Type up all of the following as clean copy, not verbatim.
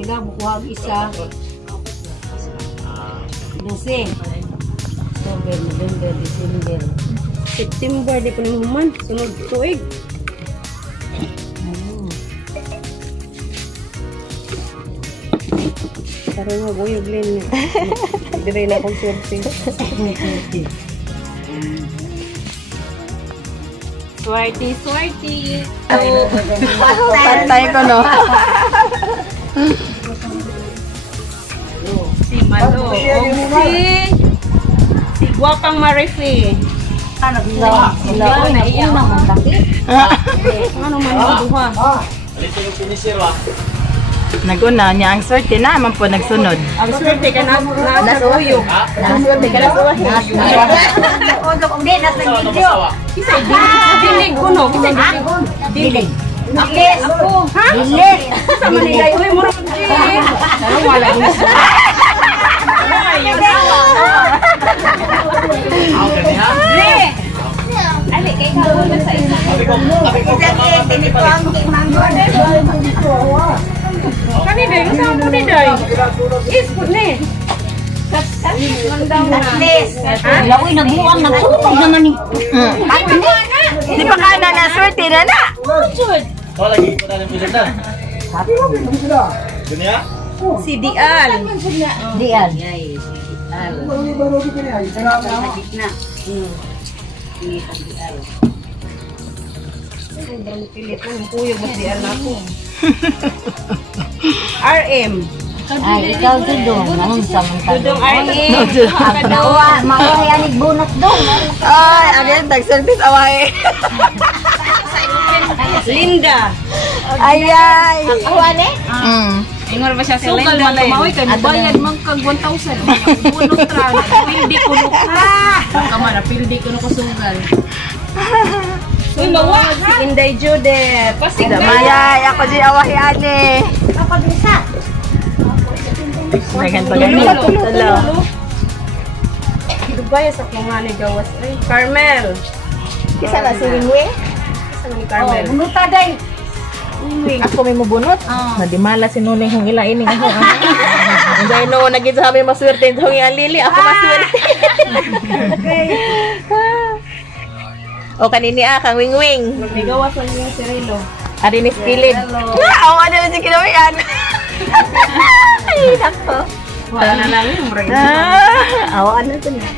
Pila bukuhag isa. 12. October, November, December. September, di pa naman. Sunod tuig. Parang nga, buyog din. Hindi rin akong surfing. Swarty. Pantay ko, no? Si Malo. Si Guapang Marifi. Ano man yung duha? Alito yung finisher wa? Naguna niya ang swerte na man po nagsunod. Ang swerte ka na nasa uyo. Ang swerte ka nasa uyo. Hindi, nasa video. Dilig ko, no? Dilig. Ako. Ha? Dilig. Sa Manila. Uy, mura ko dilig. Wala ko. Ali, kay kaul na sa isa. Kani day, kasama po ni day. Is good ni. Lawi nagbuang nagsunog naman ni. Di pa ka na swerte na na. Oh, lagi ko na ng pinagdan. Dunia? Si Dial. Dial. Sobrang pilit ng kuya mas Dial na ako. RM. Ay, ikaw dudong. Anong samang Dudong RM. Maway anig bunot dong. Ay, again, nag-service away. Linda. Ayay. Ako ane? Ingon ba siya si Linda? Sugal man tumaway ka. Bayad man kag 1,000. Bunot tra. Pildi ko no. Kama na, pildi ko no ko sugal. Uy, mawa si Inday Judith. Pasig Damayay, ako di away ane. Ako bisa. Nagan pa ganito. Hello. Dugay sa kumani gawas. Ay, Carmel. Kisa na si Wingwing? Kisa ni Carmel. Bunuta day. Ako may mabunot. Nadimala si Nuning kung ilain nga. Hindi no, naging sa kami maswerte. Kung yung lili, ako maswerte. O kanini kang Wingwing. May gawas ang yung Cirilo. Ari ni Skilid. Awa na lang si Kinawian. Ay, nako. Wala na lang yung brain. Awa na ito niya.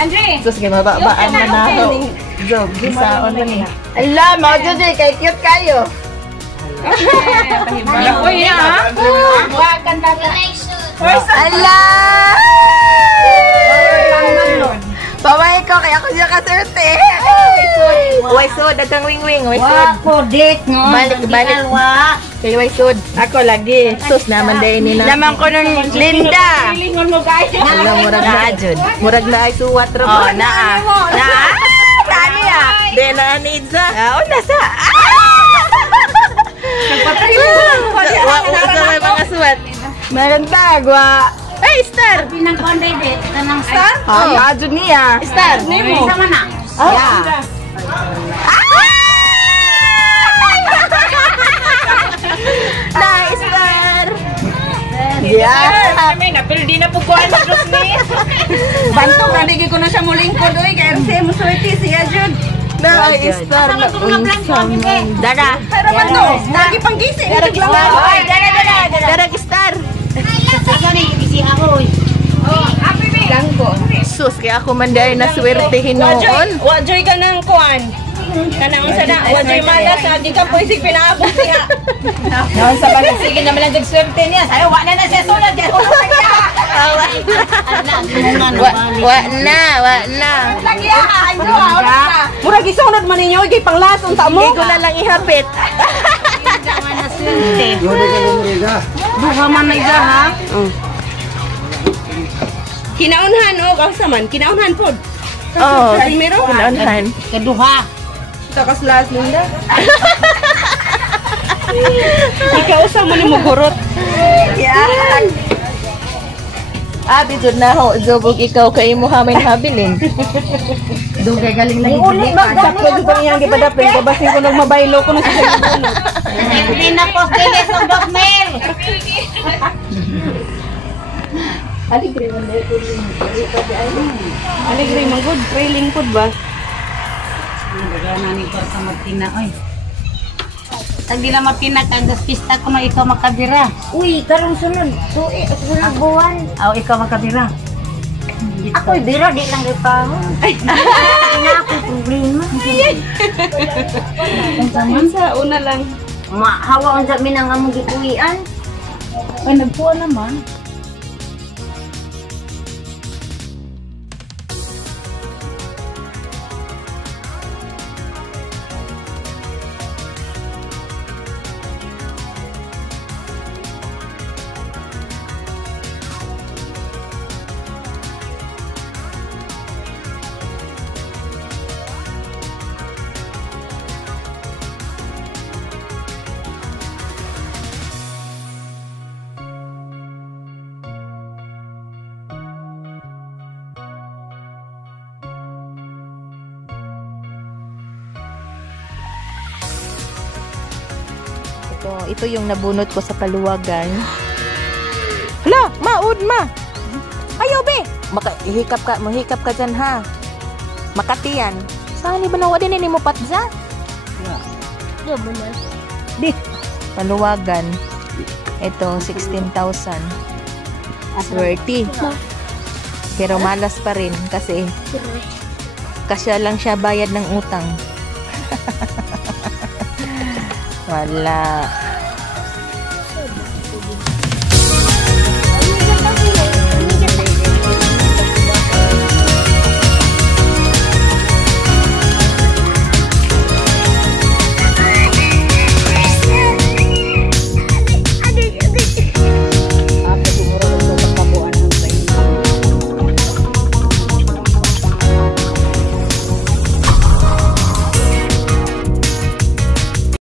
Andre! Tapos kaya mababaan na na ako. Job, gisaon na niya. Ala, mga Jojo, kay cute kayo. Uy, ha? Wag kan Ala! Pamay ko, kaya ako siya kaserte. Waisod, dagang Wingwing, waisod. Wako date no. Balik. Kay waisod. Ako lagi. Sus naman dahil nila. Naman ko ng Linda. Lingon mo guys. Alam, murag na ajud. Murag na ay suwat ro. Oh, naa. Kani De na need sa. Oh, nasa. Nagpatay mo. Wa sa mga suwat. Maganda, gwa. Hey, Star! Pinang konday date kanang star. Oh, ajud niya. Star. Nemo. Sama na. Yeah. Nice, Star! Yeah! Kami, napildi na po ko ang Diyos ni. Bantog, nandigay ko na siya mulingkod. Uy, kaya siya mo swerte siya, Jud. Nice, Star! Dara! Haraman to. Lagi pang gising. Dara, Star! Ako ni bisi ako. Langko. Sus, kaya ako man dahil na swerte hinoon. Wajoy ka ng kuan. Kanang sa na, wajoy mala sa di ka pwesig pinaabot siya. Noon sa bagay, sige naman lang swerte niya. Ay, wa na siya sunod. Kaya wala pa niya. Wa na. Lagi ah. Murag isunod man ninyo. Igay panglason ta mo. Hindi ko na lang ihapit. Duha man na iga ha. Kinaunhan o kausa man. Kinaunhan po. Oh, Primero. kinaunhan. Keduha. Takas last Linda. Ikaw usang mo ni mo gurot. Yan. Abi, jud na ho. Zobog ikaw kay mo hamin habilin. Dugay galing lagi. Uli ba Sakto gani? dito pa niyang gipadapin. Kabasin ko nang mabaylo ko na siya bunot. Hindi na po sila sa dokmel. Aligre man good, trailing pod ba? Nani ko sa Martina oy. Tag dila mapina kagas pista ko na ikaw makabira. Uy, karong sunod. Sunod buwan. Aw ikaw makabira. Ako'y bira di lang ikaw. Ina ako problema. Sa una lang. Hawa unsa mi nang among gikuian. Ay nagpuan naman. Ito yung nabunot ko sa paluwagan. Hala, maud ma. Ayo be. Mahikap ka dyan ha. Makati yan. Saan ba nawa din mo patza? Di. Paluwagan. Ito 16,000. Swerte. Pero malas pa rin kasi kasya lang siya bayad ng utang. Wala.